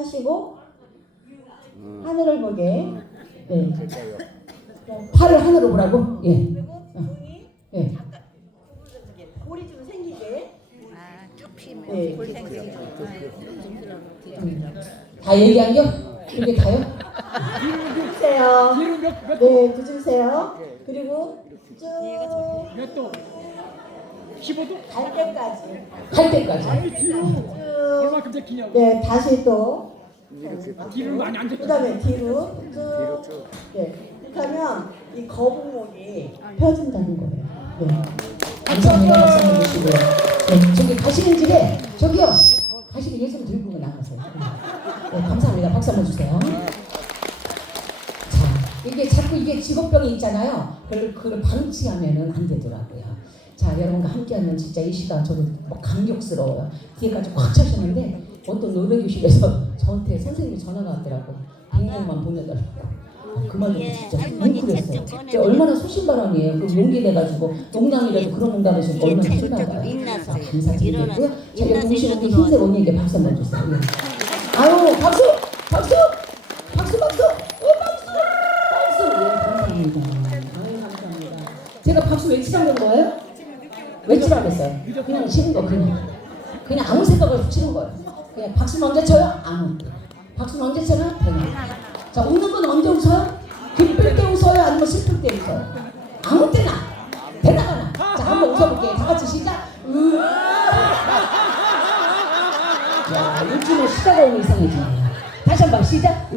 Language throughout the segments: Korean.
하시고 하늘을 보게. 네. 팔을 하늘로 보라고. 예. 그리고 눈이 예. 볼이 좀 생기게. 아쭉 피면 네. 볼 생기죠. 음. 다 얘기한 겨? 이게 다요? 주세요. 네, 두주세요. 그리고 쭉몇 도? 15도? 갈 때까지. 할 때까지. 아니 뒤로 쭉. 얼마큼 네, 다시 또. 뒤로 많이 안그 제끼 다음에 뒤로 쭉. 네. 이렇게 하면 이 거북목이 펴진다는 거예요. 네. 감사합니다. 주시고요. 네, 저기 가시는 길에 저기요. 가시는 예수를 들고 나가세요. 네, 감사합니다. 박수 한번 주세요. 자, 이게 자꾸 이게 직업병이 있잖아요. 그걸, 그걸 방치하면은 안 되더라고요. 자, 여러분과 함께하면 진짜 이 시간 저도 뭐 감격스러워요. 뒤에까지 꽉 차셨는데 어떤 노래교실에서 저한테 선생님이 전화가 왔더라고. 100명만 보내달라고. 아, 그 말도 예, 진짜 뭉클했어요. 진짜. 얼마나 소신바람이에요. 그 용기 내가지고 농담이라도 그런 농담을 지금 얼마나 예, 감사드리고요. 일어나서 자, 여기 인나서 보시는 우리 일어나서 흰색 언니에게 박수 한번 주세요. 예. 아유, 박수! 박수! 박수, 박수! 어, 박수! 박수! 예, 감사합니다. 아유, 감사합니다. 제가 박수 외치라는 거예요? 외치라고 했어요. 그냥 치는 거, 그냥. 그냥 아무 생각 없이 치는 거예요. 그냥 박수 언제 쳐요? 아무. 박수 언제 쳐요? 그냥. 자, 웃는 건 언제 웃어요? 기쁠 때 웃어요? 아니면 슬플 때 웃어요? 아무 때나. 대나가나. 자, 한번 웃어볼게요. 다 같이 시작. 으. 야, 요즘에 시다가 오면 이상해지네. 다시 한번 시작. 으.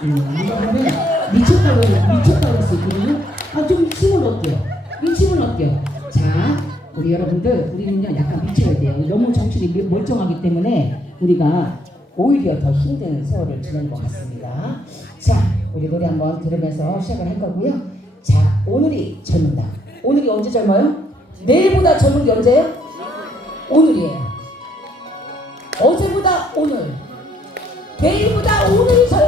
음, 미쳤다고 미쳤다고 있거든요. 아, 좀 힘을. 이 힘을 넣을게요. 자, 우리 여러분들, 우리는요 약간 미쳐야 돼요. 너무 정신이 멀쩡하기 때문에 우리가 오히려 더 힘든 세월을 지내는 것 같습니다. 자, 우리 노래 한번 들으면서 시작을 할 거고요. 자, 오늘이 젊은다. 오늘이 언제 젊어요? 내일보다 젊은 게 언제예요? 오늘이에요. 어제보다 오늘. 내일보다 오늘이 젊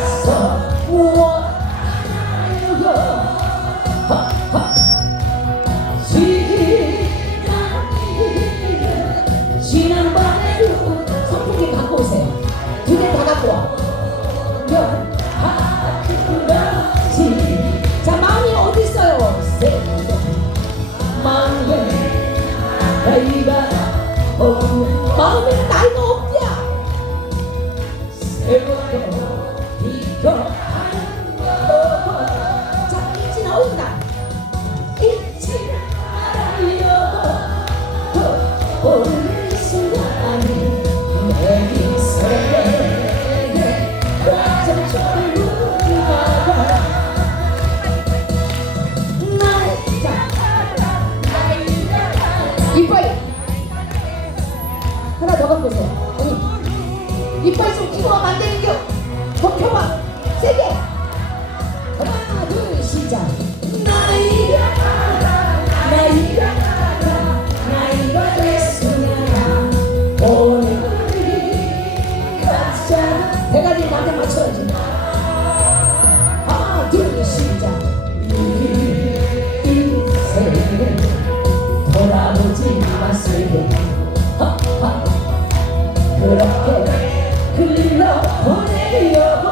하나 더 갖고 오세요. 언니. 이빨 좀 끼고 안 되는겨. 더 펴봐. 세게. 그렇게 흘러 보내려고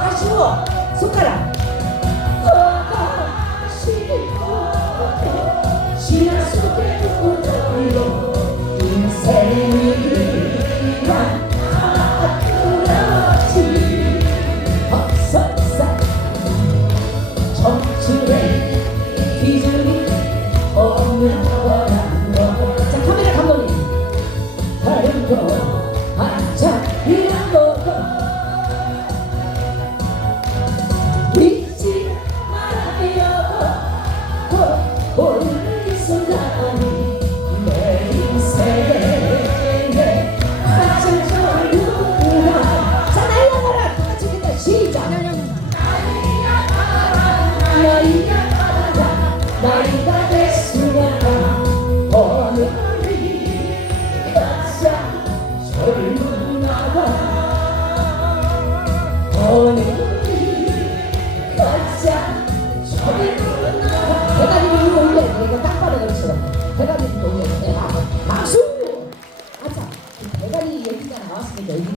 아쉬워 손가락